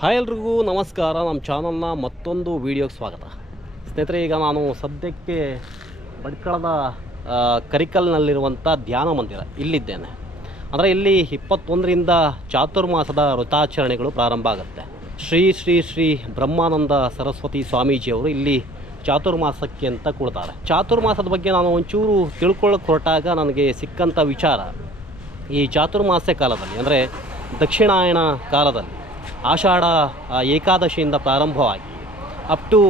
Hi ಎಲ್ರಿಗೂ, ನಮಸ್ಕಾರ. ನಮ್ಮ ಚಾನಲ್ನ ಮತ್ತೊಂದು ವಿಡಿಯೋಗೆ ಸ್ವಾಗತ. ಸ್ನೇಹಿತರೆ, ಈಗ ನಾನು ಸದ್ಯಕ್ಕೆ ಬಡ್ಕಳದ ಕರಿಕಲ್ನಲ್ಲಿರುವಂಥ ಧ್ಯಾನ ಮಂದಿರ ಇಲ್ಲಿದ್ದೇನೆ. ಅಂದರೆ ಇಲ್ಲಿ ಇಪ್ಪತ್ತೊಂದರಿಂದ ಚಾತುರ್ಮಾಸದ ವ್ರತಾಚರಣೆಗಳು ಪ್ರಾರಂಭ ಆಗುತ್ತೆ. ಶ್ರೀ ಶ್ರೀ ಶ್ರೀ ಬ್ರಹ್ಮಾನಂದ ಸರಸ್ವತಿ ಸ್ವಾಮೀಜಿಯವರು ಇಲ್ಲಿ ಚಾತುರ್ಮಾಸಕ್ಕೆ ಅಂತ ಕೊಡ್ತಾರೆ. ಚಾತುರ್ಮಾಸದ ಬಗ್ಗೆ ನಾನು ಒಂಚೂರು ತಿಳ್ಕೊಳ್ಳೋಕೆ ಹೊರಟಾಗ ನನಗೆ ಸಿಕ್ಕಂಥ ವಿಚಾರ ಈ ಚಾತುರ್ಮಾಸ ಕಾಲದಲ್ಲಿ, ಅಂದರೆ ದಕ್ಷಿಣಾಯಣ ಕಾಲದಲ್ಲಿ ಆಷಾಢ ಏಕಾದಶಿಯಿಂದ ಪ್ರಾರಂಭವಾಗಿ ಅಪ್ ಟು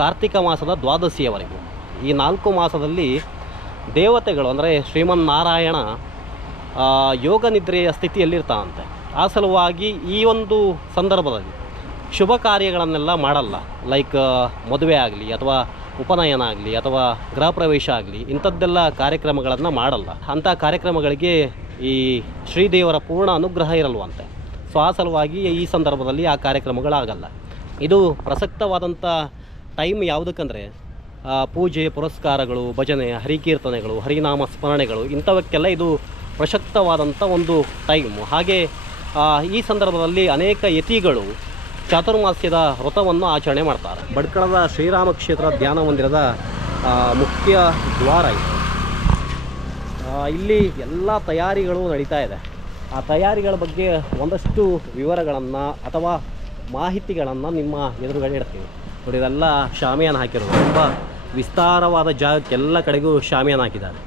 ಕಾರ್ತಿಕ ಮಾಸದ ದ್ವಾದಶಿಯವರೆಗೂ. ಈ ನಾಲ್ಕು ಮಾಸದಲ್ಲಿ ದೇವತೆಗಳು ಅಂದರೆ ಶ್ರೀಮನ್ನಾರಾಯಣ ಯೋಗ ನಿದ್ರೆಯ ಸ್ಥಿತಿಯಲ್ಲಿರ್ತಾನಂತೆ. ಆ ಸಲುವಾಗಿ ಈ ಒಂದು ಸಂದರ್ಭದಲ್ಲಿ ಶುಭ ಕಾರ್ಯಗಳನ್ನೆಲ್ಲ ಮಾಡಲ್ಲ. ಲೈಕ್ ಮದುವೆ ಆಗಲಿ ಅಥವಾ ಉಪನಯನ ಆಗಲಿ ಅಥವಾ ಗೃಹ ಪ್ರವೇಶ ಆಗಲಿ ಇಂಥದ್ದೆಲ್ಲ ಕಾರ್ಯಕ್ರಮಗಳನ್ನು ಮಾಡಲ್ಲ. ಅಂಥ ಕಾರ್ಯಕ್ರಮಗಳಿಗೆ ಈ ಶ್ರೀದೇವರ ಪೂರ್ಣ ಅನುಗ್ರಹ ಇರಲ್ವಂತೆ. ಸೊ ಆ ಸಲುವಾಗಿ ಈ ಸಂದರ್ಭದಲ್ಲಿ ಆ ಕಾರ್ಯಕ್ರಮಗಳಾಗಲ್ಲ. ಇದು ಪ್ರಸಕ್ತವಾದಂಥ ಟೈಮ್ ಯಾವುದಕ್ಕಂದರೆ ಪೂಜೆ, ಪುರಸ್ಕಾರಗಳು, ಭಜನೆ, ಹರಿಕೀರ್ತನೆಗಳು, ಹರಿನಾಮ ಸ್ಮರಣೆಗಳು, ಇಂಥವಕ್ಕೆಲ್ಲ ಇದು ಪ್ರಸಕ್ತವಾದಂಥ ಒಂದು ಟೈಮು. ಹಾಗೆ ಈ ಸಂದರ್ಭದಲ್ಲಿ ಅನೇಕ ಯತಿಗಳು ಚಾತುರ್ಮಾಸ್ಯದ ವ್ರತವನ್ನು ಆಚರಣೆ ಮಾಡ್ತಾರೆ. ಬಡ್ಕಳದ ಶ್ರೀರಾಮ ಕ್ಷೇತ್ರ ಧ್ಯಾನ ಮಂದಿರದ ಮುಖ್ಯ ದ್ವಾರ ಇದು. ಇಲ್ಲಿ ಎಲ್ಲ ತಯಾರಿಗಳು ನಡೀತಾ ಇದೆ. ಆ ತಯಾರಿಗಳ ಬಗ್ಗೆ ಒಂದಷ್ಟು ವಿವರಗಳನ್ನು ಅಥವಾ ಮಾಹಿತಿಗಳನ್ನು ನಿಮ್ಮ ಎದುರುಗಡೆ ಇಡ್ತೀವಿ ನೋಡಿ, ಇದೆಲ್ಲ ಶಾಮಿಯಾನ ಹಾಕಿರೋದು. ತುಂಬ ವಿಸ್ತಾರವಾದ ಜಾಗಕ್ಕೆಲ್ಲ ಕಡೆಗೂ ಶಾಮಿಯಾನ ಹಾಕಿದ್ದಾರೆ.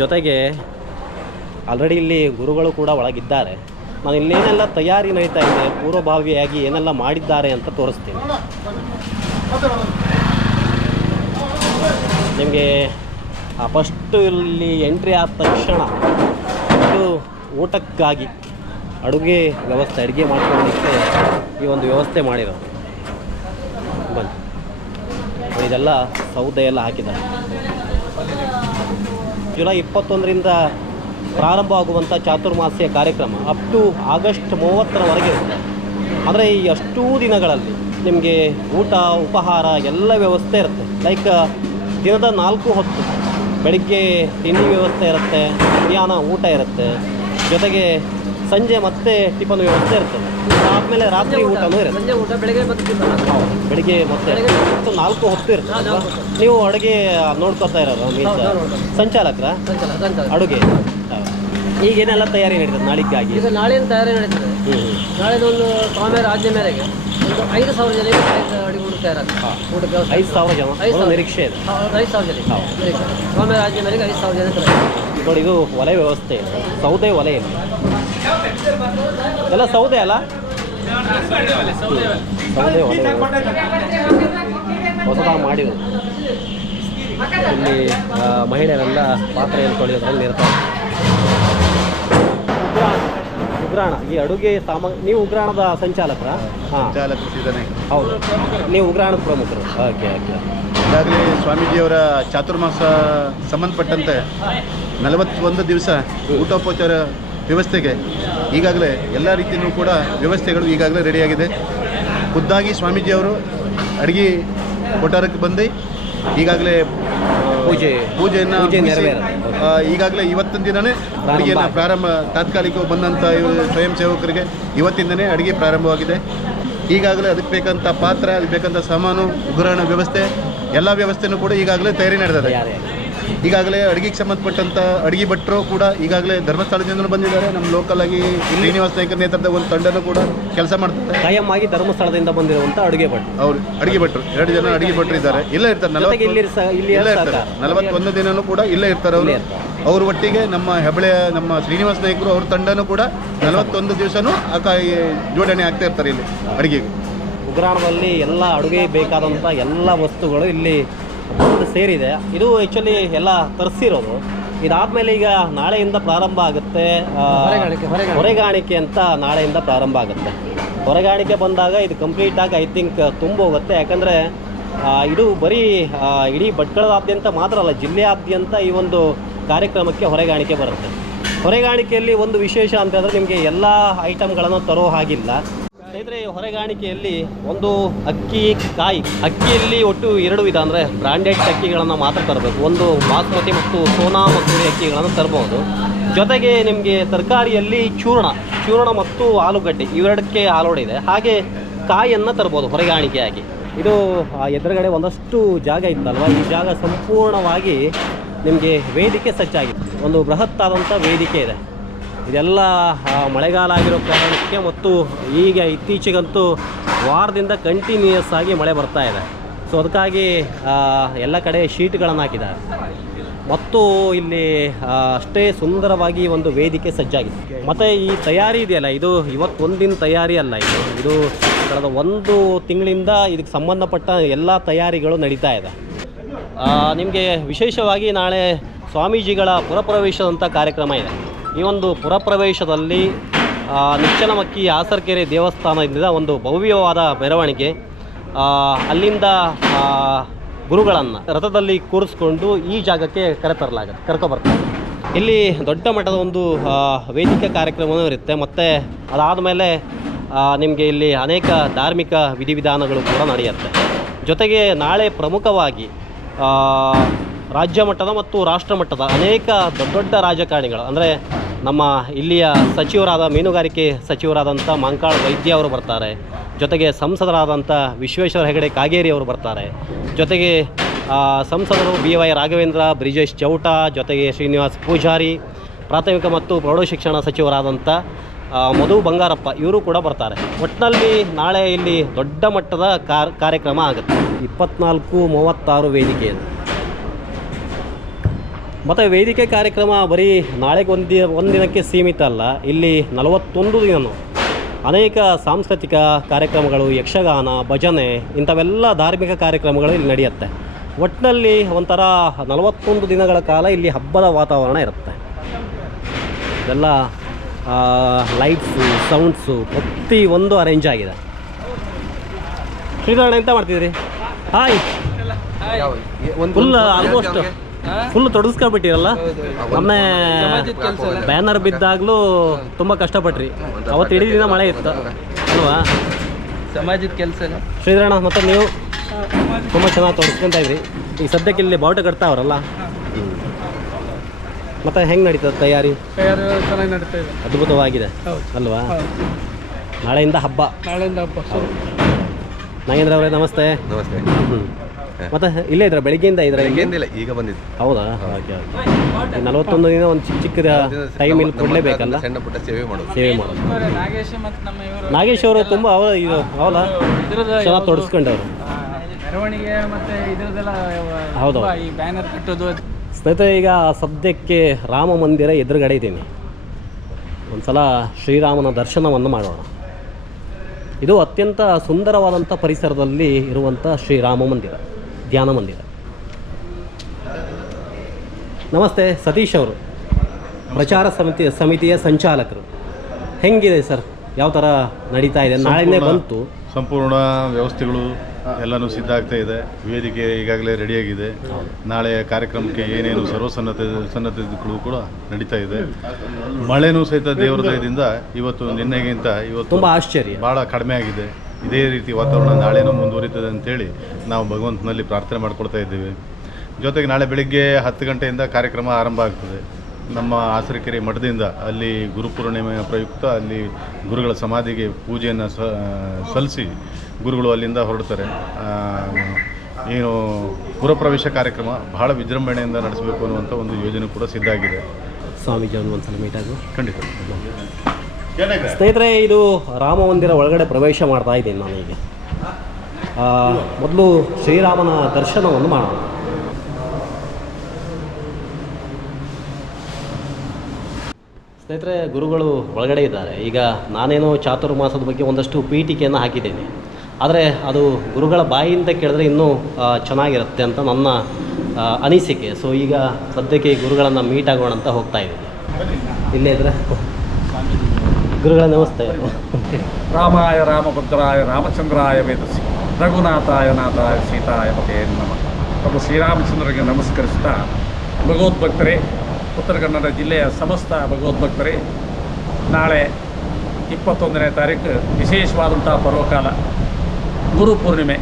ಜೊತೆಗೆ ಆಲ್ರೆಡಿ ಇಲ್ಲಿ ಗುರುಗಳು ಕೂಡ ಒಳಗಿದ್ದಾರೆ. ನಾನು ಇಲ್ಲೇನೆಲ್ಲ ತಯಾರಿ ನಡೀತಾ ಇದೆ, ಪೂರ್ವಭಾವಿಯಾಗಿ ಏನೆಲ್ಲ ಮಾಡಿದ್ದಾರೆ ಅಂತ ತೋರಿಸ್ತೀನಿ. ನಿಮಗೆ ಫಸ್ಟು ಇಲ್ಲಿ ಎಂಟ್ರಿ ಆದ ತಕ್ಷಣ ಇದು ಊಟಕ್ಕಾಗಿ ಅಡುಗೆ ವ್ಯವಸ್ಥೆ, ಅಡುಗೆ ಮಾಡ್ಕೊಳ್ಳೋದಕ್ಕೆ ಈ ಒಂದು ವ್ಯವಸ್ಥೆ ಮಾಡಿರೋದು ಬನ್ನಿ. ಇದೆಲ್ಲ ಸೌದೆ ಎಲ್ಲ ಹಾಕಿದ್ದಾರೆ. ಜುಲೈ ಇಪ್ಪತ್ತೊಂದರಿಂದ ಪ್ರಾರಂಭ ಆಗುವಂಥ ಚಾತುರ್ಮಾಸ್ಯ ಕಾರ್ಯಕ್ರಮ ಅಪ್ ಟು ಆಗಸ್ಟ್ ಮೂವತ್ತರವರೆಗೆ ಇರುತ್ತೆ. ಅಂದರೆ ಈ ಅಷ್ಟೂ ದಿನಗಳಲ್ಲಿ ನಿಮಗೆ ಊಟ, ಉಪಹಾರ ಎಲ್ಲ ವ್ಯವಸ್ಥೆ ಇರುತ್ತೆ. ಲೈಕ್ ದಿನದ ನಾಲ್ಕು ಹೊತ್ತು ಬೆಳಿಗ್ಗೆ ತಿಂಡಿ ವ್ಯವಸ್ಥೆ ಇರುತ್ತೆ, ಮಧ್ಯಾಹ್ನ ಊಟ ಇರುತ್ತೆ. ಜೊತೆಗೆ ಸಂಜೆ ಮತ್ತೆ ಟಿಫನ್ ವ್ಯವಸ್ಥೆ ಇರ್ತದೆ. ಆದಮೇಲೆ ರಾತ್ರಿ ಊಟನೂ ಇರುತ್ತೆ. ಸಂಜೆ ಊಟ ಬೆಳಗ್ಗೆ ಬೆಳಿಗ್ಗೆ ಮತ್ತೆ ಮತ್ತು ನಾಲ್ಕು ಹೊತ್ತು ಹೊತ್ತು. ನೀವು ಅಡುಗೆ ನೋಡ್ಕೊತಾ ಇರೋದು ಮೀನ್ಸ್. ಸಂಚಾಲಕರ? ಸಂಚಲ ಸಂಚಲ ಅಡುಗೆ. ಈಗೇನೆಲ್ಲ ತಯಾರಿ ನಡೀತದೆ ನಾಳಿಗಾಗಿ? ಈಗ ನಾಳೆಯಿಂದ ತಯಾರಿ ನಡೀತದೆ. ರಾಜ್ಯ ನಾಳೆದೊಂದು ಸ್ವಾಮಿಯರ ಆಜ್ಞೆ ಮೇರೆಗೆ ಒಂದು ಐದು ಸಾವಿರ ಜನಕ್ಕೆ ಐದು ಅಡಿಗೆ ಊಟ ತಯಾರಾಗ್ತದೆ ಹಾ. ಊಟಕ್ಕೆ ಐದು ಸಾವಿರ ಜನ? ಐದು. ನಿರೀಕ್ಷೆ ಇದೆ. ಐದು ಸಾವಿರ ಜನಕ್ಕೆ ಹೌದು. ರಾಜ್ಯ ಸ್ವಾಮಿಯರ ಆಜ್ಞೆ ಮೇರೆಗೆ ಐದು ಸಾವಿರ ಜನ ನೋಡಿ ಇದು ಒಲೆ ವ್ಯವಸ್ಥೆ ಇದೆ. ಸೌದೆ ಒಲೆ ಇದೆ. ಎಲ್ಲ ಸೌದೆ ಅಲ್ಲ? ಸೌದೆ ಒಲೆ ಹೊಸದಾಗಿ ಮಾಡಿರೋದು. ಇಲ್ಲಿ ಮಹಿಳೆಯರೆಲ್ಲ ಪಾತ್ರೆಯನ್ನು ತೊಳೆಯೋದ್ರಲ್ಲಿ ಇರ್ತಾರೆ. ಉಗ್ರಾಣ. ಈ ಅಡುಗೆ ಸಾಮ ನೀವು ಉಗ್ರಾಣದ ಸಂಚಾಲಕರ? ಹಾಂ. ಹೌದು. ನೀವು ಉಗ್ರಾಣದ ಪ್ರಮುಖರು. Okay okay. ಈಗಾಗಲೇ ಸ್ವಾಮೀಜಿಯವರ ಚಾತುರ್ಮಾಸ ಸಂಬಂಧಪಟ್ಟಂತೆ ನಲವತ್ತೊಂದು ದಿವಸ ಊಟೋಪಚಾರ ವ್ಯವಸ್ಥೆಗೆ ಈಗಾಗಲೇ ಎಲ್ಲ ರೀತಿಯೂ ಕೂಡ ವ್ಯವಸ್ಥೆಗಳು ಈಗಾಗಲೇ ರೆಡಿಯಾಗಿದೆ. ಖುದ್ದಾಗಿ ಸ್ವಾಮೀಜಿಯವರು ಅಡುಗೆ ಕೊಠಾರಕ್ಕೆ ಬಂದು ಈಗಾಗಲೇ ಪೂಜೆ ಪೂಜೆಯನ್ನು ಈಗಾಗಲೇ ಇವತ್ತಿನ ದಿನವೇ ಅಡುಗೆಯನ್ನು ಪ್ರಾರಂಭ ತಾತ್ಕಾಲಿಕ ಬಂದಂಥ ಸ್ವಯಂ ಸೇವಕರಿಗೆ ಇವತ್ತಿಂದನೇ ಅಡುಗೆ ಪ್ರಾರಂಭವಾಗಿದೆ. ಈಗಾಗಲೇ ಅದಕ್ಕೆ ಬೇಕಂಥ ಪಾತ್ರ ಅದಕ್ಕೆ ಬೇಕಂಥ ಸಾಮಾನು ಉಗ್ರಹಣ ವ್ಯವಸ್ಥೆ ಎಲ್ಲ ವ್ಯವಸ್ಥೆನೂ ಕೂಡ ಈಗಾಗಲೇ ತಯಾರಿ ನಡೆದಿದೆ. ಈಗಾಗಲೇ ಅಡುಗೆಗೆ ಸಂಬಂಧಪಟ್ಟಂಥ ಅಡಿಗೆ ಭಟ್ರು ಕೂಡ ಈಗಾಗಲೇ ಧರ್ಮಸ್ಥಳದಿಂದ ಬಂದಿದ್ದಾರೆ. ನಮ್ಮ ಲೋಕಲ್ ಆಗಿ ಶ್ರೀನಿವಾಸ ನಾಯ್ಕರ ನೇತೃತ್ವದ ಒಂದು ತಂಡನೂ ಕೂಡ ಕೆಲಸ ಮಾಡ್ತಾರೆ ಕಾಯಂ ಆಗಿ ಧರ್ಮಸ್ಥಳದಿಂದ ಬಂದಿರುವಂಥ ಅಡುಗೆ ಭಟ್ರು. ಅವರು ಅಡುಗೆ ಭಟ್ರು. ಎರಡು ಜನ ಅಡಿಗೆ ಭಟ್ರು ಇದ್ದಾರೆ. ಇಲ್ಲೇ ಇರ್ತಾರೆ. ಇಲ್ಲಿ ಇರ್ತಾರೆ. ನಲವತ್ತೊಂದು ದಿನನೂ ಕೂಡ ಇಲ್ಲೇ ಇರ್ತಾರೆ ಅವರು. ಅವ್ರ ಒಟ್ಟಿಗೆ ನಮ್ಮ ಹೆಬ್ಬಳೆಯ ನಮ್ಮ ಶ್ರೀನಿವಾಸ ನಾಯ್ಕರು ಅವ್ರ ತಂಡನೂ ಕೂಡ ನಲವತ್ತೊಂದು ದಿವಸನೂ ಆ ಕಾಯಿ ಜೋಡಣೆ ಆಗ್ತಾ ಇರ್ತಾರೆ ಇಲ್ಲಿ ಅಡುಗೆಗೆ. ಉಗ್ರಾಣದಲ್ಲಿ ಎಲ್ಲ ಅಡುಗೆ ಬೇಕಾದಂಥ ಎಲ್ಲ ವಸ್ತುಗಳು ಇಲ್ಲಿ ಸೇರಿದೆ. ಇದು ಆ್ಯಕ್ಚುಲಿ ಎಲ್ಲ ತರಿಸಿರೋದು. ಇದಾದಮೇಲೆ ಈಗ ನಾಳೆಯಿಂದ ಪ್ರಾರಂಭ ಆಗುತ್ತೆ ಹೊರೆಗಾಣಿಕೆ, ಅಂತ ನಾಳೆಯಿಂದ ಪ್ರಾರಂಭ ಆಗುತ್ತೆ. ಹೊರೆಗಾಣಿಕೆ ಬಂದಾಗ ಇದು ಕಂಪ್ಲೀಟಾಗಿ ಐ ಥಿಂಕ್ ತುಂಬ ಹೋಗುತ್ತೆ. ಯಾಕಂದರೆ ಇದು ಬರೀ ಇಡೀ ಭಟ್ಕಳದಾದ್ಯಂತ ಮಾತ್ರ ಅಲ್ಲ ಜಿಲ್ಲೆಯಾದ್ಯಂತ ಈ ಒಂದು ಕಾರ್ಯಕ್ರಮಕ್ಕೆ ಹೊರೆಗಾಣಿಕೆ ಬರುತ್ತೆ. ಹೊರೆಗಾಣಿಕೆಯಲ್ಲಿ ಒಂದು ವಿಶೇಷ ಅಂತ ಹೇಳಿದ್ರೆ ನಿಮಗೆ ಎಲ್ಲ ಐಟಮ್ಗಳನ್ನು ತರೋ ಹಾಗಿಲ್ಲ. ಸ್ನೇಹಿತರೆ, ಹೊರೆಗಾಣಿಕೆಯಲ್ಲಿ ಒಂದು ಅಕ್ಕಿ ಕಾಯಿ. ಅಕ್ಕಿಯಲ್ಲಿ ಒಟ್ಟು ಎರಡು ವಿಧ ಅಂದರೆ ಬ್ರಾಂಡೆಡ್ ಅಕ್ಕಿಗಳನ್ನು ಮಾತ್ರ ತರಬೇಕು. ಒಂದು ಬಾಸ್ಮತಿ ಮತ್ತು ಸೋನಾ ಮಸೂರಿ ಅಕ್ಕಿಗಳನ್ನು ತರಬಹುದು ಜೊತೆಗೆ ನಿಮಗೆ ತರಕಾರಿಯಲ್ಲಿ ಚೂರ್ಣ ಚೂರ್ಣ ಮತ್ತು ಆಲೂಗಡ್ಡೆ, ಇವೆರಡಕ್ಕೆ ಆಲೋಡ್ ಇದೆ. ಹಾಗೆ ಕಾಯಿಯನ್ನು ತರ್ಬೋದು ಹೊರಗಾಣಿಕೆಯಾಗಿ. ಇದು ಎದುರುಗಡೆ ಒಂದಷ್ಟು ಜಾಗ ಇತ್ತಲ್ವ? ಈ ಜಾಗ ಸಂಪೂರ್ಣವಾಗಿ ನಿಮಗೆ ವೇದಿಕೆ ಸಜ್ಜಾಗಿದೆ. ಒಂದು ಬೃಹತ್ತಾದಂಥ ವೇದಿಕೆ ಇದೆ. ಇದೆಲ್ಲ ಮಳೆಗಾಲ ಆಗಿರೋ ಕಾರಣಕ್ಕೆ ಮತ್ತು ಈಗ ಇತ್ತೀಚೆಗಂತೂ ವಾರದಿಂದ ಕಂಟಿನ್ಯೂಯಸ್ ಆಗಿ ಮಳೆ ಬರ್ತಾ ಇದೆ. ಸೊ ಅದಕ್ಕಾಗಿ ಎಲ್ಲ ಕಡೆ ಶೀಟ್ಗಳನ್ನು ಹಾಕಿದ್ದಾರೆ. ಮತ್ತು ಇಲ್ಲಿ ಅಷ್ಟೇ ಸುಂದರವಾಗಿ ಒಂದು ವೇದಿಕೆ ಸಜ್ಜಾಗಿದೆ. ಮತ್ತು ಈ ತಯಾರಿ ಇದೆಯಲ್ಲ, ಇದು ಇವತ್ತೊಂದಿನ ತಯಾರಿ ಅಲ್ಲ ಇದು. ಇದು ಕಳೆದ ಒಂದು ತಿಂಗಳಿಂದ ಇದಕ್ಕೆ ಸಂಬಂಧಪಟ್ಟ ಎಲ್ಲ ತಯಾರಿಗಳು ನಡೀತಾ ಇದೆ. ನಿಮಗೆ ವಿಶೇಷವಾಗಿ ನಾಳೆ ಸ್ವಾಮೀಜಿಗಳ ಪುರಪ್ರವೇಶದಂಥ ಕಾರ್ಯಕ್ರಮ ಇದೆ. ಈ ಒಂದು ಪುರಪ್ರವೇಶದಲ್ಲಿ ನಿಚ್ಚನಮಕ್ಕಿ ಆಸರ್ಕೆರೆ ದೇವಸ್ಥಾನದಿಂದ ಒಂದು ಭವ್ಯವಾದ ಮೆರವಣಿಗೆ ಅಲ್ಲಿಂದ ಗುರುಗಳನ್ನು ರಥದಲ್ಲಿ ಕೂರಿಸ್ಕೊಂಡು ಈ ಜಾಗಕ್ಕೆ ಕರೆತರಲಾಗುತ್ತೆ ಕರ್ಕೊಬರ್ತಾರೆ ಇಲ್ಲಿ ದೊಡ್ಡ ಮಟ್ಟದ ಒಂದು ವೇದಿಕೆ ಕಾರ್ಯಕ್ರಮವೂ ಇರುತ್ತೆ. ಮತ್ತು ಅದಾದಮೇಲೆ ನಿಮಗೆ ಇಲ್ಲಿ ಅನೇಕ ಧಾರ್ಮಿಕ ವಿಧಿವಿಧಾನಗಳು ಕೂಡ ನಡೆಯುತ್ತೆ. ಜೊತೆಗೆ ನಾಳೆ ಪ್ರಮುಖವಾಗಿ ರಾಜ್ಯ ಮಟ್ಟದ ಮತ್ತು ರಾಷ್ಟ್ರ ಮಟ್ಟದ ಅನೇಕ ದೊಡ್ಡ ದೊಡ್ಡ ರಾಜಕಾರಣಿಗಳು, ಅಂದರೆ ನಮ್ಮ ಇಲ್ಲಿಯ ಸಚಿವರಾದ ಮೀನುಗಾರಿಕೆ ಸಚಿವರಾದಂಥ ಮಂಕಾಳ್ ವೈದ್ಯ ಅವರು ಬರ್ತಾರೆ. ಜೊತೆಗೆ ಸಂಸದರಾದಂಥ ವಿಶ್ವೇಶ್ವರ ಹೆಗಡೆ ಕಾಗೇರಿ ಅವರು ಬರ್ತಾರೆ. ಜೊತೆಗೆ ಸಂಸದರು ಬಿ ವೈ ರಾಘವೇಂದ್ರ, ಬ್ರಿಜೇಶ್ ಚೌಟ, ಜೊತೆಗೆ ಶ್ರೀನಿವಾಸ್ ಪೂಜಾರಿ, ಪ್ರಾಥಮಿಕ ಮತ್ತು ಪ್ರೌಢಶಿಕ್ಷಣ ಸಚಿವರಾದಂಥ ಮಧು ಬಂಗಾರಪ್ಪ ಇವರು ಕೂಡ ಬರ್ತಾರೆ. ಒಟ್ಟಿನಲ್ಲಿ ನಾಳೆ ಇಲ್ಲಿ ದೊಡ್ಡ ಮಟ್ಟದ ಕಾರ್, ಕಾರ್ಯಕ್ರಮ ಆಗುತ್ತೆ. ಇಪ್ಪತ್ನಾಲ್ಕು ಮೂವತ್ತಾರು ವೇದಿಕೆ ಮತ್ತು ವೇದಿಕೆ ಕಾರ್ಯಕ್ರಮ ಬರೀ ನಾಳೆಗೆ ಒಂದು ದಿನ ಒಂದು ದಿನಕ್ಕೆ ಸೀಮಿತ ಅಲ್ಲ ಇಲ್ಲಿ ನಲವತ್ತೊಂದು ದಿನವೂ ಅನೇಕ ಸಾಂಸ್ಕೃತಿಕ ಕಾರ್ಯಕ್ರಮಗಳು ಯಕ್ಷಗಾನ ಭಜನೆ ಇಂಥವೆಲ್ಲ ಧಾರ್ಮಿಕ ಕಾರ್ಯಕ್ರಮಗಳು ಇಲ್ಲಿ ನಡೆಯುತ್ತೆ. ಒಟ್ಟಿನಲ್ಲಿ ಒಂಥರ ನಲವತ್ತೊಂದು ದಿನಗಳ ಕಾಲ ಇಲ್ಲಿ ಹಬ್ಬದ ವಾತಾವರಣ ಇರುತ್ತೆ. ಇದೆಲ್ಲ ಲೈಟ್ಸು ಸೌಂಡ್ಸು ಪ್ರತಿ ಒಂದು ಅರೇಂಜ್ ಆಗಿದೆ. ಶ್ರೀಧರಣ ಎಂತ ಮಾಡ್ತಿದ್ರಿ? ಹಾಯ್ ಫುಲ್ ಆಲ್ಮೋಸ್ಟ್ ಫುಲ್ ತೊಡಗಿಸ್ಕೊಬಿಟ್ಟಿರಲ್ಲ? ಒಮ್ಮೆ ಬ್ಯಾನರ್ ಬಿದ್ದಾಗ್ಲೂ ತುಂಬ ಕಷ್ಟಪಟ್ರಿ. ಅವತ್ತು ಇಡೀ ದಿನ ಮಳೆ ಇತ್ತು. ಅಲ್ವಾ? ಸಮಾಜದ ಕೆಲಸ ಶ್ರೀಧರಣ ಮತ್ತೆ ನೀವು? ತುಂಬ ಚೆನ್ನಾಗಿ ತೋರಿಸ್ಕೊಂತ ಇದ್ರಿ. ಈ ಸದ್ಯಕ್ಕೆ ಇಲ್ಲಿ ಬಾವುಟ ಕಟ್ತಾವ್ರಲ್ಲ ಮತ್ತೆ ಹೆಂಗೆ ನಡೀತದೆ ತಯಾರಿ? ತಯಾರು ಚೆನ್ನಾಗಿ ನಡೀತಾ ಇದೆ. ಅದ್ಭುತವಾಗಿದೆ. ಅಲ್ವಾ? ನಾಳೆಯಿಂದ ಹಬ್ಬ. ನಾಳೆಯಿಂದ ಹಬ್ಬ. ನಾಗೇಂದ್ರ ಅವರೇ ನಮಸ್ತೆ. ನಮಸ್ತೆ. ಹ್ಞೂ ಮತ್ತೆ ಇಲ್ಲೇ ಇದ್ರ ಬೆಳಿಗ್ಗೆಯಿಂದ ಇದ್ರ ಇಲ್ಲಿ? ಏನಿಲ್ಲ ಈಗ ಬಂದಿದ್ದು. ಹೌದಾ? ಓಕೆ ನಲವತ್ತೊಂದು ದಿನ ಒಂದು ಚಿಕ್ಕ ಚಿಕ್ಕದ ಟೈಮ್ ಇಲ್ಲಿ ಕೊಡಲೇಬೇಕಲ್ಲ? ಸಣ್ಣ ಪುಟ್ಟ ಸೇವೆ ಮಾಡೋದು. ಸೇವೆ ಮಾಡೋದು. ನಾಗೇಶ್ ಮತ್ತು ನಮ್ಮ ಇವರು ನಾಗೇಶ್ ಅವರು ತುಂಬ ಅವರ ಇದು ಅವಲ ಚೆನ್ನಾಗಿ ತೊಡಸ್ಕೊಂಡವ್ರು. ಮೆರವಣಿಗೆ ಮತ್ತೆ ಇದ್ರದ್ದೆಲ್ಲ ಹೌದು. ಈ ಬ್ಯಾನರ್ ಕಟ್ಟೋದು ಸ್ನೇಹಿತರೆ ಈಗ ಸದ್ಯಕ್ಕೆ ರಾಮ ಮಂದಿರ ಎದುರುಗಡೆ ಇದ್ದೀನಿ. ಒಂದು ಸಲ ಶ್ರೀರಾಮನ ದರ್ಶನವನ್ನು ಮಾಡೋಣ. ಇದು ಅತ್ಯಂತ ಸುಂದರವಾದಂಥ ಪರಿಸರದಲ್ಲಿ ಇರುವಂಥ ಶ್ರೀರಾಮ ಮಂದಿರ. ಧ್ಯಾನ ಮಂದಿರ. ನಮಸ್ತೆ ಸತೀಶ್ ಅವರು. ಪ್ರಚಾರ ಸಮಿತಿ ಸಮಿತಿಯ ಸಂಚಾಲಕರು. ಹೆಂಗಿದೆ ಸರ್? ಯಾವ ಥರ ನಡೀತಾ ಇದೆ? ನಾಳೆನೇ ಬಂತು. ಸಂಪೂರ್ಣ ವ್ಯವಸ್ಥೆಗಳು ಎಲ್ಲನೂ ಸಿದ್ಧ ಆಗ್ತಾ ಇದೆ. ವೇದಿಕೆ ಈಗಾಗಲೇ ರೆಡಿಯಾಗಿದೆ. ನಾಳೆ ಕಾರ್ಯಕ್ರಮಕ್ಕೆ ಏನೇನು ಸರ್ವಸನ್ನತೆ ಸನ್ನದ್ಧತೆಗಳು ಕೂಡ ನಡೀತಾ ಇದೆ. ಮಳೆನೂ ಸಹಿತ ದೇವರ ದಯದಿಂದ ಇವತ್ತು ನಿನ್ನೆಗಿಂತ ಇವತ್ತು ತುಂಬ ಆಶ್ಚರ್ಯ. ಭಾಳ ಕಡಿಮೆ ಆಗಿದೆ. ಇದೇ ರೀತಿ ವಾತಾವರಣ ನಾಳೆನೂ ಮುಂದುವರಿತದೆ ಅಂತೇಳಿ ನಾವು ಭಗವಂತನಲ್ಲಿ ಪ್ರಾರ್ಥನೆ ಮಾಡ್ಕೊಳ್ತಾ ಇದ್ದೀವಿ. ಜೊತೆಗೆ ನಾಳೆ ಬೆಳಿಗ್ಗೆ ಹತ್ತು ಗಂಟೆಯಿಂದ ಕಾರ್ಯಕ್ರಮ ಆರಂಭ ಆಗ್ತದೆ. ನಮ್ಮ ಆಸರಿಕೆರೆ ಮಠದಿಂದ ಅಲ್ಲಿ ಗುರುಪೂರ್ಣಿಮೆಯ ಪ್ರಯುಕ್ತ ಅಲ್ಲಿ ಗುರುಗಳ ಸಮಾಧಿಗೆ ಪೂಜೆಯನ್ನು ಸಲ್ಲಿಸಿ ಗುರುಗಳು ಅಲ್ಲಿಂದ ಹೊರಡ್ತಾರೆ. ಏನು ಪುರಪ್ರವೇಶ ಕಾರ್ಯಕ್ರಮ ಬಹಳ ವಿಜೃಂಭಣೆಯಿಂದ ನಡೆಸಬೇಕು ಅನ್ನುವಂಥ ಒಂದು ಯೋಜನೆ ಕೂಡ ಸಿದ್ಧ ಆಗಿದೆ. ಸ್ವಾಮೀಜಿ ಒಂದು ಸಲ ಮೀಟ್ ಆಗು. ಖಂಡಿತ. ಸ್ನೇಹಿತರೆ, ಇದು ರಾಮ ಮಂದಿರ ಒಳಗಡೆ ಪ್ರವೇಶ ಮಾಡ್ತಾ ಇದ್ದೀನಿ ನಾನೀಗ ಮೊದಲು ಶ್ರೀರಾಮನ ದರ್ಶನವನ್ನು ಮಾಡೋಣ. ಸ್ನೇಹಿತರೆ, ಗುರುಗಳು ಒಳಗಡೆ ಇದ್ದಾರೆ. ಈಗ ನಾನೇನೋ ಚಾತುರ್ಮಾಸದ ಬಗ್ಗೆ ಒಂದಷ್ಟು ಪೀಠಿಕೆಯನ್ನು ಹಾಕಿದ್ದೇನೆ. ಆದರೆ ಅದು ಗುರುಗಳ ಬಾಯಿಯಿಂದ ಕೇಳಿದ್ರೆ ಇನ್ನೂ ಚೆನ್ನಾಗಿರುತ್ತೆ ಅಂತ ನನ್ನ ಅನಿಸಿಕೆ. ಸೊ ಈಗ ಸದ್ಯಕ್ಕೆ ಗುರುಗಳನ್ನು ಮೀಟ್ ಆಗೋಣ ಅಂತ ಹೋಗ್ತಾ ಇದ್ದೀನಿ. ಇಲ್ಲೇ ಇದ್ರೆ. ಗುರುಗಳ ನಮಸ್ತೆ. ರಾಮಾಯ ರಾಮಭದ್ರಾಯ ರಾಮಚಂದ್ರಾಯ ವೇದಸಿ. ರಘುನಾಥಾಯ ನಾಥಾಯ ಸೀತಾಯ ಪತೇ ನಮಃ. ಪ್ರಭು ಶ್ರೀರಾಮಚಂದ್ರರಿಗೆ ನಮಸ್ಕರಿಸ್ತಾ ಭಗವದ್ಭಕ್ತರೇ, ಉತ್ತರ ಕನ್ನಡ ಜಿಲ್ಲೆಯ ಸಮಸ್ತ ಭಗವದ್ಭಕ್ತರೇ, ನಾಳೆ ಇಪ್ಪತ್ತೊಂದನೇ ತಾರೀಕು ವಿಶೇಷವಾದಂಥ ಪರ್ವಕಾಲ. ಗುರು ಪೂರ್ಣಿಮೆ.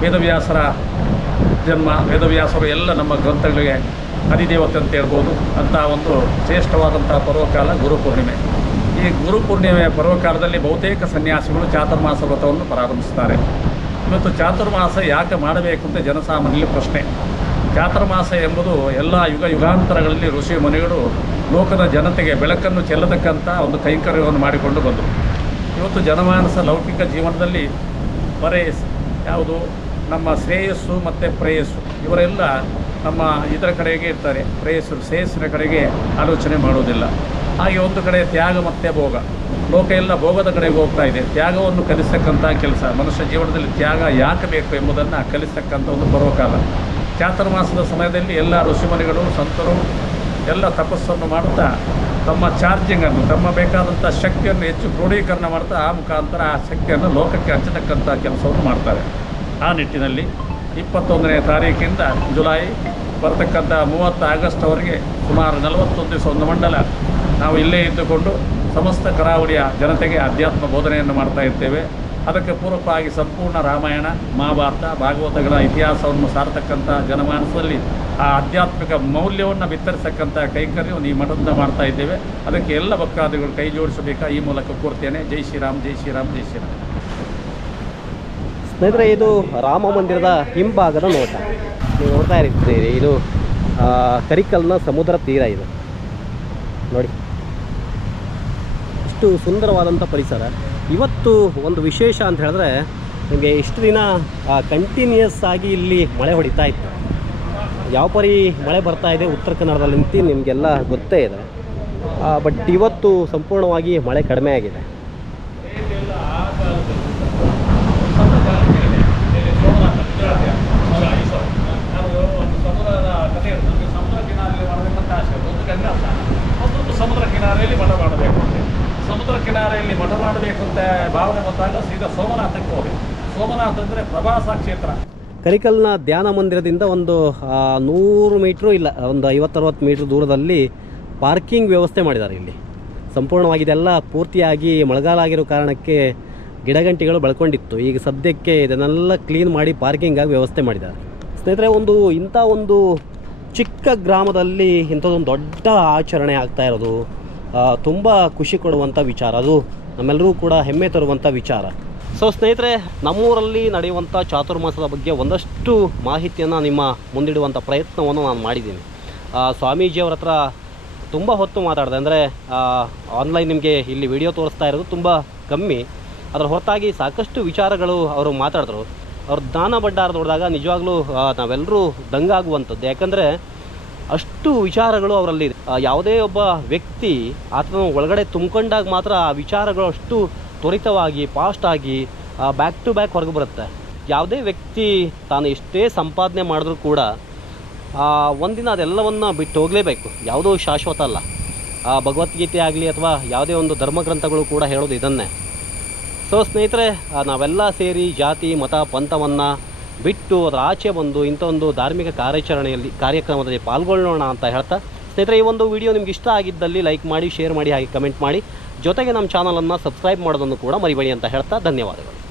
ವೇದವ್ಯಾಸರ ಜನ್ಮ, ವೇದವ್ಯಾಸರು ಎಲ್ಲ ನಮ್ಮ ಗ್ರಂಥಗಳಿಗೆ ಅಧಿದೇವತೆ ಅಂತ ಹೇಳ್ಬೋದು. ಅಂತ ಒಂದು ಶ್ರೇಷ್ಠವಾದಂಥ ಪರ್ವಕಾಲ ಗುರು ಪೂರ್ಣಿಮೆ. ಈ ಗುರು ಪೂರ್ಣಿಮೆಯ ಪರ್ವಕಾಲದಲ್ಲಿ ಬಹುತೇಕ ಸನ್ಯಾಸಿಗಳು ಚಾತುರ್ಮಾಸ ವ್ರತವನ್ನು ಪ್ರಾರಂಭಿಸ್ತಾರೆ ಇವತ್ತು ಚಾತುರ್ಮಾಸ ಯಾಕೆ ಮಾಡಬೇಕು ಅಂತ ಜನಸಾಮಾನ್ಯರಲ್ಲಿ ಪ್ರಶ್ನೆ. ಚಾತುರ್ಮಾಸ ಎಂಬುದು ಎಲ್ಲ ಯುಗ ಯುಗಾಂತರಗಳಲ್ಲಿ ಋಷಿ ಮುನಿಗಳು ಲೋಕದ ಜನತೆಗೆ ಬೆಳಕನ್ನು ಚೆಲ್ಲತಕ್ಕಂಥ ಒಂದು ಕೈಂಕರ್ಯವನ್ನು ಮಾಡಿಕೊಂಡು ಬಂದರು. ಇವತ್ತು ಜನಮಾನಸ ಲೌಕಿಕ ಜೀವನದಲ್ಲಿ ಬರೇ ಯಾವುದು ನಮ್ಮ ಶ್ರೇಯಸ್ಸು ಮತ್ತು ಪ್ರೇಯಸ್ಸು ಇವರೆಲ್ಲ ನಮ್ಮ ಇದರ ಕಡೆಗೆ ಇರ್ತಾರೆ. ಪ್ರೇಯಸ್ಸು, ಶ್ರೇಯಸ್ಸಿನ ಕಡೆಗೆ ಆಲೋಚನೆ ಮಾಡೋದಿಲ್ಲ ಹಾಗೆ ಒಂದು ಕಡೆ ತ್ಯಾಗ ಮತ್ತು ಭೋಗ. ಲೋಕ ಎಲ್ಲ ಭೋಗದ ಕಡೆಗೆ ಹೋಗ್ತಾ ಇದೆ. ತ್ಯಾಗವನ್ನು ಕಲಿಸ್ತಕ್ಕಂಥ ಕೆಲಸ. ಮನುಷ್ಯ ಜೀವನದಲ್ಲಿ ತ್ಯಾಗ ಯಾಕೆ ಬೇಕು ಎಂಬುದನ್ನು ಕಲಿಸ್ತಕ್ಕಂಥ ಒಂದು ಪರ್ವಕಾಲ. ಚಾತುರ್ಮಾಸದ ಸಮಯದಲ್ಲಿ ಎಲ್ಲ ಋಷಿಮುನಿಗಳು, ಸಂತರು ಎಲ್ಲ ತಪಸ್ಸನ್ನು ಮಾಡುತ್ತಾ ತಮ್ಮ ಚಾರ್ಜಿಂಗನ್ನು ತಮ್ಮ ಬೇಕಾದಂಥ ಶಕ್ತಿಯನ್ನು ಹೆಚ್ಚು ಕ್ರೋಢೀಕರಣ ಮಾಡ್ತಾ ಆ ಮುಖಾಂತರ ಆ ಶಕ್ತಿಯನ್ನು ಲೋಕಕ್ಕೆ ಹಚ್ಚತಕ್ಕಂಥ ಕೆಲಸವನ್ನು ಮಾಡ್ತಾರೆ. ಆ ನಿಟ್ಟಿನಲ್ಲಿ ಇಪ್ಪತ್ತೊಂದನೇ ತಾರೀಕಿಂದ ಜುಲೈ ಬರ್ತಕ್ಕಂಥ ಮೂವತ್ತು ಆಗಸ್ಟ್ವರೆಗೆ ಸುಮಾರು ನಲವತ್ತೊಂದು ದಿವಸ ಒಂದು ಮಂಡಲ ನಾವು ಇಲ್ಲೇ ಇದ್ದುಕೊಂಡು ಸಮಸ್ತ ಕರಾವಳಿಯ ಜನತೆಗೆ ಅಧ್ಯಾತ್ಮ ಬೋಧನೆಯನ್ನು ಮಾಡ್ತಾ ಇರ್ತೇವೆ. ಅದಕ್ಕೆ ಪೂರಕವಾಗಿ ಸಂಪೂರ್ಣ ರಾಮಾಯಣ, ಮಹಾಭಾರತ, ಭಾಗವತಗಳ ಇತಿಹಾಸವನ್ನು ಸಾರತಕ್ಕಂಥ ಜನಮಾನಸದಲ್ಲಿ ಆ ಆಧ್ಯಾತ್ಮಿಕ ಮೌಲ್ಯವನ್ನು ಬಿತ್ತರಿಸತಕ್ಕಂಥ ಕೈಕರ್ಯವನ್ನು ಈ ಮಠದಿಂದ ಮಾಡ್ತಾ ಇದ್ದೇವೆ. ಅದಕ್ಕೆ ಎಲ್ಲ ಭಕ್ತಾದಿಗಳು ಕೈ ಜೋಡಿಸಬೇಕಾ? ಈ ಮೂಲಕ ಕೋರ್ತೇನೆ. ಜೈ ಶ್ರೀರಾಮ್ ಜೈ ಶ್ರೀರಾಮ್ ಜೈ ಶ್ರೀರಾಮ್. ಸ್ನೇಹಿತರೆ, ಇದು ರಾಮ ಮಂದಿರದ ಹಿಂಭಾಗದ ನೋಟ. ನೀವು ನೋಡ್ತಾ ಇರ್ತೀರಿ, ಇದು ಕರಿಕಲ್ನ ಸಮುದ್ರ ತೀರ ಇದು. ನೋಡಿ. ಇಷ್ಟು ಸುಂದರವಾದಂಥ ಪರಿಸರ. ಇವತ್ತು ಒಂದು ವಿಶೇಷ ಅಂತ ಹೇಳಿದ್ರೆ, ನಿಮಗೆ ಇಷ್ಟು ದಿನ ಕಂಟಿನ್ಯೂಸ್ ಆಗಿ ಇಲ್ಲಿ ಮಳೆ ಹೊಡಿತಾ ಇತ್ತು. ಯಾವ ಪರಿ ಮಳೆ ಬರ್ತಾ ಇದೆ ಉತ್ತರ ಕನ್ನಡದಲ್ಲಿ ನಿಂತು ನಿಮಗೆಲ್ಲ ಗೊತ್ತೇ ಇದೆ. ಬಟ್ ಇವತ್ತು ಸಂಪೂರ್ಣವಾಗಿ ಮಳೆ ಕಡಿಮೆ ಆಗಿದೆ. ಸಮುದ್ರ ಕಿನಾರೆಯಲ್ಲಿ ಮಾಡಬೇಕು. ಸಮುದ್ರ ಕಿನಾರೆಯಲ್ಲಿ ಮಠ ಮಾಡಬೇಕು ಅಂತ ಭಾವನೆ ಬಂದಾಗ ಸೀದಾ ಸೋಮನಾಥಕ್ಕೆ ಹೋಗಿ ಸೋಮನಾಥ ಅಂದರೆ ಪ್ರವಾಸ ಕ್ಷೇತ್ರ. ಕರಿಕಲ್ನ ಧ್ಯಾನ ಮಂದಿರದಿಂದ ಒಂದು ನೂರು ಮೀಟ್ರು ಇಲ್ಲ, ಒಂದು ಐವತ್ತರವತ್ತು ಮೀಟ್ರ್ ದೂರದಲ್ಲಿ ಪಾರ್ಕಿಂಗ್ ವ್ಯವಸ್ಥೆ ಮಾಡಿದ್ದಾರೆ ಇಲ್ಲಿ. ಸಂಪೂರ್ಣವಾಗಿ ಇದೆಲ್ಲ ಪೂರ್ತಿಯಾಗಿ ಮಳೆಗಾಲ ಆಗಿರೋ ಕಾರಣಕ್ಕೆ ಗಿಡಗಂಟಿಗಳು ಬಳ್ಕೊಂಡಿತ್ತು. ಈಗ ಸದ್ಯಕ್ಕೆ ಇದನ್ನೆಲ್ಲ ಕ್ಲೀನ್ ಮಾಡಿ ಪಾರ್ಕಿಂಗಾಗಿ ವ್ಯವಸ್ಥೆ ಮಾಡಿದ್ದಾರೆ. ಸ್ನೇಹಿತರೆ, ಒಂದು, ಇಂಥ ಒಂದು ಚಿಕ್ಕ ಗ್ರಾಮದಲ್ಲಿ ಇಂಥದ್ದೊಂದು ದೊಡ್ಡ ಆಚರಣೆ ಆಗ್ತಾ ಇರೋದು ತುಂಬ ಖುಷಿ ಕೊಡುವಂಥ ವಿಚಾರ. ಅದು ನಮ್ಮೆಲ್ಲರೂ ಕೂಡ ಹೆಮ್ಮೆ ತರುವಂಥ ವಿಚಾರ. ಸೊ ಸ್ನೇಹಿತರೆ, ನಮ್ಮೂರಲ್ಲಿ ನಡೆಯುವಂಥ ಚಾತುರ್ಮಾಸದ ಬಗ್ಗೆ ಒಂದಷ್ಟು ಮಾಹಿತಿಯನ್ನು ನಿಮ್ಮ ಮುಂದಿಡುವಂಥ ಪ್ರಯತ್ನವನ್ನು ನಾನು ಮಾಡಿದ್ದೀನಿ. ಸ್ವಾಮೀಜಿಯವ್ರ ಹತ್ರ ತುಂಬ ಹೊತ್ತು ಮಾತಾಡಿದೆ. ಅಂದರೆ ಆನ್ಲೈನ್ ನಿಮಗೆ ಇಲ್ಲಿ ವಿಡಿಯೋ ತೋರಿಸ್ತಾ ಇರೋದು ತುಂಬ ಕಮ್ಮಿ. ಅದರ ಹೊರತಾಗಿ ಸಾಕಷ್ಟು ವಿಚಾರಗಳು ಅವರು ಮಾತಾಡಿದ್ರು. ಅವ್ರ ಜ್ಞಾನ ಭಂಡಾರ ನೋಡಿದಾಗ ನಿಜವಾಗ್ಲೂ ನಾವೆಲ್ಲರೂ ದಂಗಾಗುವಂಥದ್ದು. ಯಾಕಂದರೆ ಅಷ್ಟು ವಿಚಾರಗಳು ಅವರಲ್ಲಿ. ಯಾವುದೇ ಒಬ್ಬ ವ್ಯಕ್ತಿ ಆತನ ಒಳಗಡೆ ತುಂಬಿಕೊಂಡಾಗ ಮಾತ್ರ ಆ ವಿಚಾರಗಳು ಅಷ್ಟು ತ್ವರಿತವಾಗಿ ಫಾಸ್ಟಾಗಿ ಬ್ಯಾಕ್ ಟು ಬ್ಯಾಕ್ ಹೊರಗೆ ಬರುತ್ತೆ. ಯಾವುದೇ ವ್ಯಕ್ತಿ ತಾನು ಎಷ್ಟೇ ಸಂಪಾದನೆ ಮಾಡಿದ್ರೂ ಕೂಡ ಒಂದಿನ ಅದೆಲ್ಲವನ್ನು ಬಿಟ್ಟು ಹೋಗಲೇಬೇಕು. ಯಾವುದೂ ಶಾಶ್ವತ ಅಲ್ಲ. ಆ, ಭಗವದ್ಗೀತೆ ಆಗಲಿ ಅಥವಾ ಯಾವುದೇ ಒಂದು ಧರ್ಮಗ್ರಂಥಗಳು ಕೂಡ ಹೇಳೋದು ಇದನ್ನೇ. ಸೊ ಸ್ನೇಹಿತರೆ ನಾವೆಲ್ಲ ಸೇರಿ ಜಾತಿ ಮತ ಪಂಥವನ್ನು ಬಿಟ್ಟು ಅದರ ಆಚೆ ಬಂದು ಇಂಥ ಒಂದು ಧಾರ್ಮಿಕ ಕಾರ್ಯಾಚರಣೆಯಲ್ಲಿ ಕಾರ್ಯಕ್ರಮದಲ್ಲಿ ಪಾಲ್ಗೊಳ್ಳೋಣ ಅಂತ ಹೇಳ್ತಾ ಸ್ನೇಹಿತರೆ, ಈ ಒಂದು ವಿಡಿಯೋ ನಿಮ್ಗೆ ಇಷ್ಟ ಆಗಿದ್ದಲ್ಲಿ ಲೈಕ್ ಮಾಡಿ, ಶೇರ್ ಮಾಡಿ, ಹಾಗೆ ಕಮೆಂಟ್ ಮಾಡಿ. ಜೊತೆಗೆ ನಮ್ಮ ಚಾನಲನ್ನು ಸಬ್ಸ್ಕ್ರೈಬ್ ಮಾಡೋದನ್ನು ಕೂಡ ಮರಿಬೇಡಿ ಅಂತ ಹೇಳ್ತಾ ಧನ್ಯವಾದಗಳು.